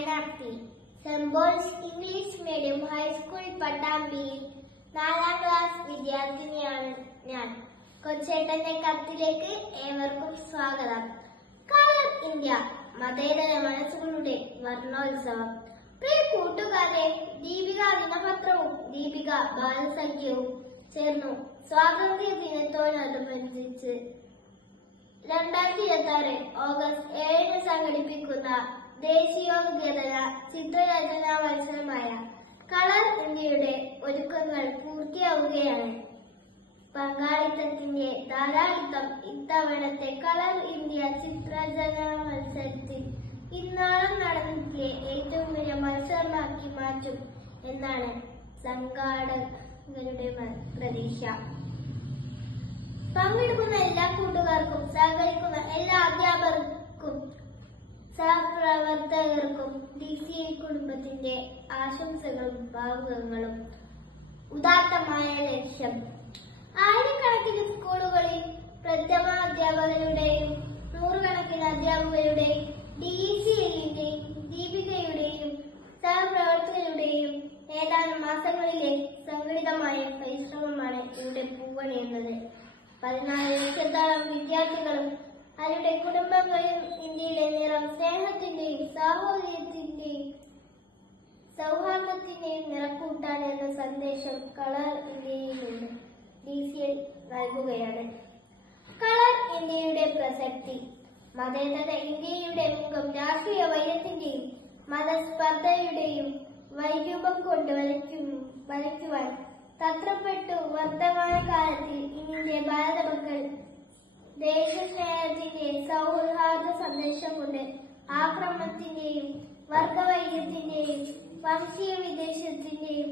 നയനാർത്തി saint Paul's English medium high school പട്ടാമ്പിയിൽ 4ാം class വിദ്യാർത്ഥിനിയാണ് ഞാൻ. കൊച്ചേട്ടന്റെ കത്തിലേക്ക് ഏവർക്കും സ്വാഗതം. കളർ ഇന്ത്യ, മതേതര മനസ്സുകളുടെ വർണ്ണോത്സവം. പ്രിയ കൂട്ടുകാരെ, ദീപിക ദിനപത്രവും ദീപിക ബാലസഖ്യവും ചേർന്നു സ്വാതന്ത്ര്യ ദിനത്തോടനുബന്ധിച്ച് 2026 ഓഗസ്റ്റ് 7 സംഘടിപ്പിക്കുന്ന ദേശീയോദ്ഗ്രഥന ചിത്രരചനാ മത്സരമായ കളർ ഇന്ത്യയുടെ ഒരുക്കങ്ങൾ പൂർത്തിയാവുകയാണ്. പങ്കാളിത്തത്തിന്റെ ധാരാളിത്തം ഇത്തവണത്തെ കളർ ഇന്ത്യ ചിത്രരചനാ മത്സരത്തിൽ ഇന്നാളും നടന്നതിലെ ഏറ്റവും വലിയ മത്സരമാക്കി മാറ്റും എന്നാണ് സംഘാടകരുടെ പ്രതീക്ഷ. പങ്കെടുക്കുന്ന എല്ലാ കൂട്ടുകാർക്കും, സഹകരിക്കുന്ന എല്ലാ അധ്യാപകർക്കും, സഹപ്രവർത്തകർക്കും DCI കുടുംബത്തിന്റെ ആശംസകളും ഭാവുകങ്ങളും. ഉദാത്തമായ ലക്ഷ്യം. ആയിരക്കണക്കിന് സ്കൂളുകളിൽ പ്രഥമ അധ്യാപകരുടെയും നൂറുകണക്കിന് അധ്യാപകരുടെയും DCIന്റെയും ദീപികയുടെയും സഹപ്രവർത്തകരുടെയും ഏതാനും മാസങ്ങളിലെ സംഘടിതമായ പരിശ്രമമാണ് ഇവിടെ പൂവണിയുന്നത്. 14 ലക്ഷത്തോളം വിദ്യാർത്ഥികളും അവരുടെ കുടുംബങ്ങളും ഇന്ത്യയിലെ നിറം സ്നേഹത്തിന്റെയും സാഹോദര്യത്തിന്റെയും സൗഹാർദ്ദത്തിന്റെയും നിറക്കൂട്ടാൻ എന്ന സന്ദേശം കളർ ഇന്ത്യയിൽ നിന്ന് DCI നൽകുകയാണ്. കളർ ഇന്ത്യയുടെ പ്രസക്തി. മതേതര ഇന്ത്യയുടെ മുഖം രാഷ്ട്രീയ വൈര്യത്തിന്റെയും മതസ്പർദ്ധയുടെയും വൈരൂപം കൊണ്ട് വരയ്ക്കുവാൻ തത്രപ്പെട്ടു. വർത്തമാനകാലത്തിൽ ഇന്ത്യയുടെ ഭാരതമക്കൾ ദേശസ്നേഹത്തിന്റെ സൗഹാർദ്ദ സന്ദേശം കൊണ്ട് ആക്രമണത്തിന്റെയും വർഗവൈര്യത്തിന്റെയും വംശീയ വിദ്വേഷത്തിന്റെയും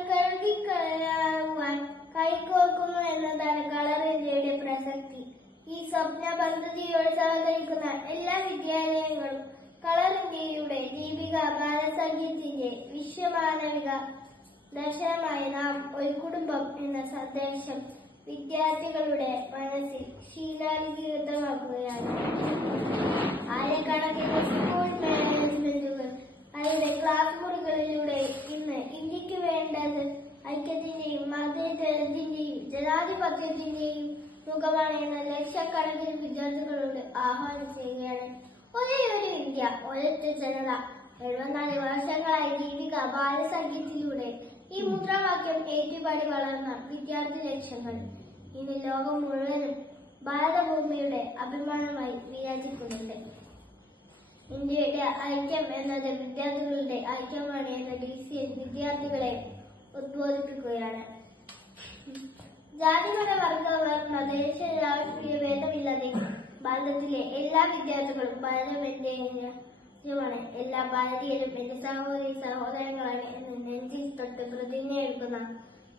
കഴുകിക്കളയാൻ കൈകോർക്കുന്നു എന്നതാണ് കളർ ഇന്ത്യയുടെ പ്രസക്തി. ഈ സ്വപ്ന പദ്ധതിയോട് സഹകരിക്കുന്ന എല്ലാ വിദ്യാലയങ്ങളും കളർ ഇന്ത്യയുടെ ദീപിക ബാലസഖ്യത്തിന്റെ വിശ്വമാനവിക ദർശനമായി നാം ഒരു കുടുംബം എന്ന സന്ദേശം വിദ്യാർത്ഥികളുടെ മനസ്സിൽ ശീലാലിഖിതമാക്കുകയാണ്. ആയിരക്കണക്കിന് സ്കൂൾ മാനേജ്മെന്റുകൾ അവരുടെ ക്ലാസ് മുറികളിലൂടെ ഇന്ന് ഇന്ത്യക്ക് വേണ്ടത് ഐക്യത്തിന്റെയും മതേതരത്തിന്റെയും ജനാധിപത്യത്തിന്റെയും മുഖമാണ് എന്ന ലക്ഷക്കണക്കിന് വിദ്യാർത്ഥികളോട് ആഹ്വാനം ചെയ്യുകയാണ്. ഒരേ ഒരു ഇന്ത്യ, ഒരൊറ്റ ജനത. 74 വർഷങ്ങളായി ദീപിക ബാലസഖ്യത്തിലൂടെ ഈ മുദ്രാവാക്യം ഏറ്റുപാടി വളർന്ന വിദ്യാർത്ഥി ലക്ഷ്യങ്ങൾ ഇന്ന് ലോകം മുഴുവനും ഭാരതഭൂമിയുടെ അഭിമാനമായി വിരാജിക്കുന്നുണ്ട്. ഇന്ത്യയുടെ ഐക്യം എന്നത് വിദ്യാർത്ഥികളുടെ ഐക്യമാണ് എന്ന DCI വിദ്യാർത്ഥികളെ ഉദ്ബോധിപ്പിക്കുകയാണ്. ജാതിമത വർഗ വർണ്ണ ദേശ രാഷ്ട്രീയ ഭേദമില്ലാതെ ഭാരതത്തിലെ എല്ലാ വിദ്യാർത്ഥികളും ഭാരതം എന്റെ രാജ്യമാണ്, എല്ലാ ഭാരതീയരും എന്റെ സഹോദരി സഹോദരങ്ങളാണ് എന്ന് നെഞ്ചിൽ തൊട്ട് പ്രതിജ്ഞ എടുക്കുന്ന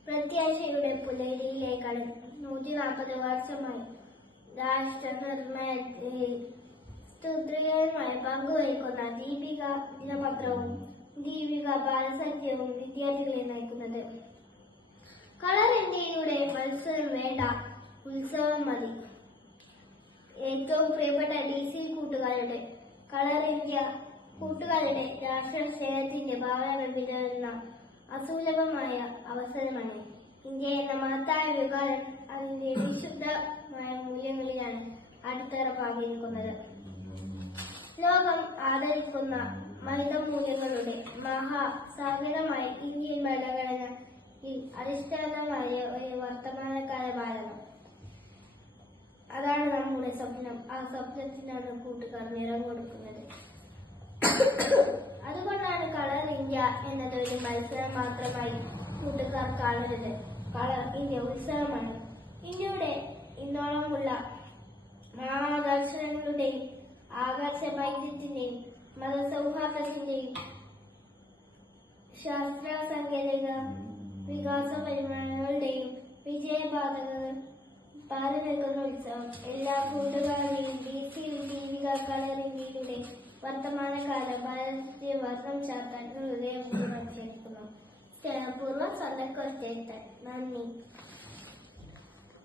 പ്രത്യാശയുടെ പുലരിയിലേക്കാണ് 140 വർഷമായി രാഷ്ട്രനിർമ്മയത്തിൽ സുദൃഢമായ പങ്കുവഹിക്കുന്ന ദീപിക ദിനപത്രവും ദീപിക ബാലസഖ്യവും വിദ്യാർത്ഥികളെ നയിക്കുന്നത്. കളർ ഇന്ത്യയുടെ മത്സരം വേണ്ട, ഉത്സവം മതി. ഏറ്റവും പ്രിയപ്പെട്ട DCI കൂട്ടുകാരുടെ, കളർ ഇന്ത്യ കൂട്ടുകാരുടെ രാഷ്ട്ര സ്നേഹത്തിന്റെ ഭാവനകൾ വിതറുന്ന അസുലഭമായ അവസരമാണ്. ഇന്ത്യ എന്ന മഹത്തായ വികാരം അതിന്റെ വിശുദ്ധമായ മൂല്യങ്ങളിലാണ് അടിത്തറപ്പാകിയിരിക്കുന്നത്. ലോകം ആദരിക്കുന്ന മഹിതമൂല്യങ്ങളുടെ മഹാസാഗരമായ ഇന്ത്യൻ ഭരണഘടനയിൽ അധിഷ്ഠിതമായ ഒരു വർത്തമാനകാല ഭാരതം. അതാണ് നമ്മുടെ സ്വപ്നം. ആ സ്വപ്നത്തിനാണ് കൂട്ടുകാർ നിറം കൊടുക്കുന്നത്. അതുകൊണ്ടാണ് കളർ ഇന്ത്യ എന്നത് ഒരു മത്സരം മാത്രമായി കൂട്ടുകാർ കാണരുത്. കളർ ഇന്ത്യ ഉത്സവമാണ്. ഇന്ത്യയുടെ ഇന്നോളമുള്ള മഹാദർശനങ്ങളുടെയും ആകാശ വൈദ്യത്തിന്റെയും മതസൗഹാർദ്ദത്തിന്റെയും ശാസ്ത്ര സാങ്കേതിക വികാസ പരിമാണങ്ങളുടെയും വിജയപാതകൾ പാരവെക്കുന്ന ഉത്സവം. എല്ലാ കൂട്ടുകാരെയും DCI ദീപിക കളർ ഇന്ത്യയുടെ വർത്തമാനകാല ഭാരതീയ വർണ്ണം ചാർത്താൻ ഹൃദയപൂർവ്വം ചേർക്കുന്നു. സ്നേഹപൂർവ്വം സന്ദർഭം ചേർത്താൻ നന്ദി.